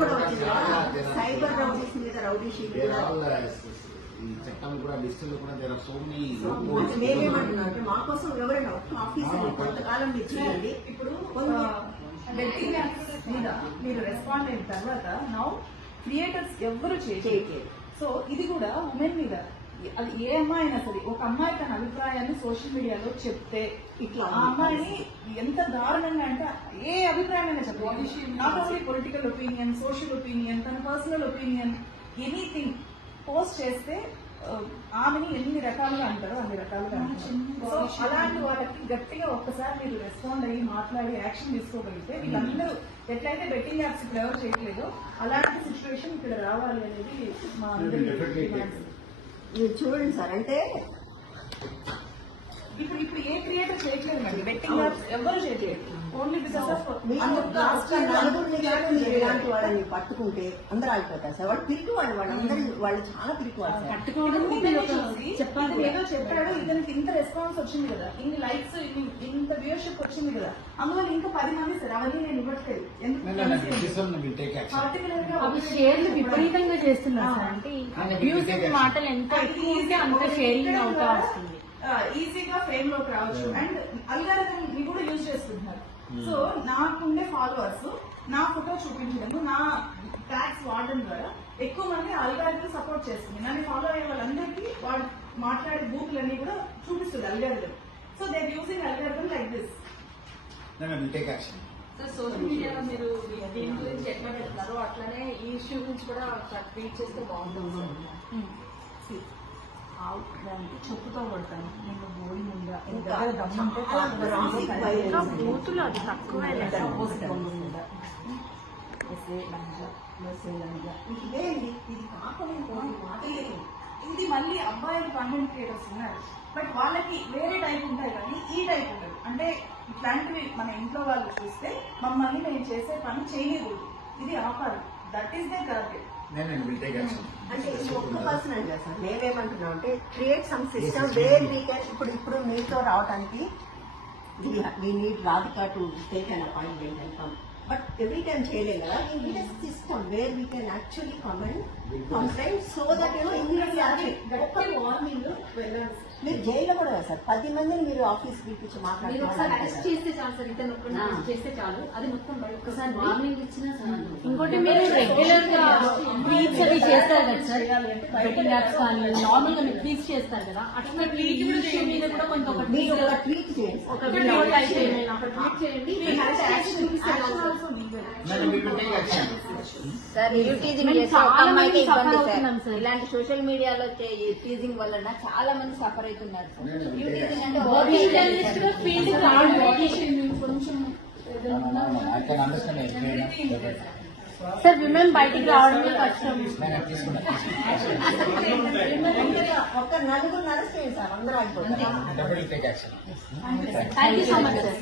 కూడా వచ్చింది, cyber rowdies మీద రౌడీ షీట్ కూడా. ఈ చట్టాలు కూడా డిజిటల్ కూడా దేర్ ఆర్ సో మెనీ. మేమేమంటున్నాం అంటే మా కోసం ఎవరైనా ఒక ఆఫీసర్ కొంతకాలం మీరు చేయండి. ఇప్పుడు బెట్టింగ్ యాప్స్ మీద మీరు రెస్పాండ్ అయిన తర్వాత నౌ క్రియేటర్స్ ఎవరు చేయట్లేదు. సో ఇది కూడా ఉమెన్ మీద, అది ఏ అమ్మాయి అయినా సరే, ఒక అమ్మాయి తన అభిప్రాయాన్ని సోషల్ మీడియాలో చెప్తే ఇట్లా ఆ అమ్మాయిని ఎంత దారుణంగా అంటే ఏ అభిప్రాయం అయినా చెప్పాలి, not only political opinion, social opinion, తన పర్సనల్ ఒపీనియన్, ఎనీథింగ్ పోస్ట్ చేస్తే ఆమెని ఎన్ని రకాలుగా అంటారో అన్ని రకాలుగా అంటారు. సో అలాంటి వాళ్ళకి గట్టిగా ఒక్కసారి మీరు రెస్పాండ్ అయ్యి మాట్లాడి యాక్షన్ తీసుకోగలిగితే వీళ్ళందరూ ఎట్లయితే బెట్టింగ్ యాప్స్ ఇప్పుడు ఎవరు చేయట్లేదో అలాంటి సిచ్యువేషన్ ఇక్కడ రావాలి అనేది మా అందరి. మీరు చూడండి సార్, అంటే ఇప్పుడు ఏ క్రియేటర్ చేయట్లేదు అండి, బెట్టింగ్ యాప్స్ ఎవరు చేయట్లేదు, ఓన్లీ బికాస్ ఆఫ్ నలుగురిని ఇలాంటి వాళ్ళని పట్టుకుంటే అందరూ ఆగిపోతారు సార్. వాళ్ళు పిరికి వాళ్ళందరూ వాళ్ళు చాలా పిరికి వాళ్ళు చెప్పాలి. ఏదో చెప్పాడు, ఇతనికి ఇంత రెస్పాన్స్ వచ్చింది కదా, ఇన్ని లైక్స్, ఇంత వ్యూయర్షిప్ వచ్చింది కదా, అందువల్ల ఇంకా 10 మంది సార్ అవన్నీ నేను ఇవ్వట్లేదు. షేర్లు విపరీతంగా చేస్తున్నారు సార్. అంటే మాటలు ఎంత ఎక్కువ ఉంటే అంత షేరింగ్ అవుతా వస్తుంది, ఈజీగా ఫేమ్ లోకి రావచ్చు. అండ్ అల్గారిథం ని కూడా యూజ్ చేస్తున్నారు. సో నాకుండే ఫాలోవర్స్ నా ఫోటో చూపించడము, నా ట్యాగ్స్ వాడడం ద్వారా ఎక్కువ మంది అల్గారిథం సపోర్ట్ చేస్తుంది. నన్ను ఫాలో అయ్యే వాళ్ళందరికీ వాళ్ళు మాట్లాడే బూతులన్నీ కూడా చూపిస్తుంది algorithm. So they are using algorithm like this. Sir social మీడియాలో మీరు దీని గురించి ఎట్లా పెడతారో అట్లానే ఈ ఇష్యూ గురించి కూడా ట్వీట్ చేస్తే బాగుంటుంది. చెప్పుతో కొడతాను, నేను బోరింగ్ ఉందా, బూతులు అది తక్కువే. ఇది మళ్ళీ అబ్బాయిలు కంటెంట్ క్రియేటర్స్ ఉన్నారు, బట్ వాళ్ళకి వేరే టైప్ ఉంటాయి కానీ ఈ టైప్ ఉండదు. అంటే ఇట్లాంటివి మన ఇంట్లో వాళ్ళు చూస్తే మమ్మల్ని మేము చేసే పని చేయకూడదు, ఇది ఆపాలి. That is they target. అంటే ఇది ఒక్క పర్సన్ అని కదా సార్. మేమేమంటున్నాం అంటే create some system where we can. ఇప్పుడు మీతో రావడానికి we need Radhika to take an appointment and come. But every time చేయలేం కదా. We need a system where we can actually complaint so that immediately action. Warning వెళ్ళాలి. మీరు జైల్లో కూడా కదా సార్ 10 మందిని మీరు ఆఫీస్ పిలిపించి అరెస్ట్ చేస్తే చాలు సార్, ఇతను చేస్తే చాలు, అది మొత్తం ఒకసారి వార్నింగ్ ఇచ్చినా సార్. ఇంకోటి మీరు రెగ్యులర్ గా ట్వీట్స్ అది చేస్తారు కదా సార్, బెట్టింగ్ యాప్స్ కానీ నార్మల్ గా మీరు ట్వీట్స్ చేస్తారు కదా, అట్లా ట్వీట్ మీద కూడా కొంచెం ఒక ట్వీట్ చేయండి, ఒక వీడియో టైప్ చేయండి, ఒక ట్వీట్ చేయండి. సార్ టీజింగ్ చేస్తే ఒక అమ్మాయికి ఇబ్బంది సార్. ఇలాంటి సోషల్ మీడియాలో టీజింగ్ వలన చాలా మంది సఫర్ అవుతున్నారు సార్. టీజింగ్ అంటే సార్ విమెన్ బయటికి రావడమే కష్టం. ఒక నలుగురు అరెస్ట్ చేయండి సార్, అందరూ అయిపోతారు. Thank you so much sir.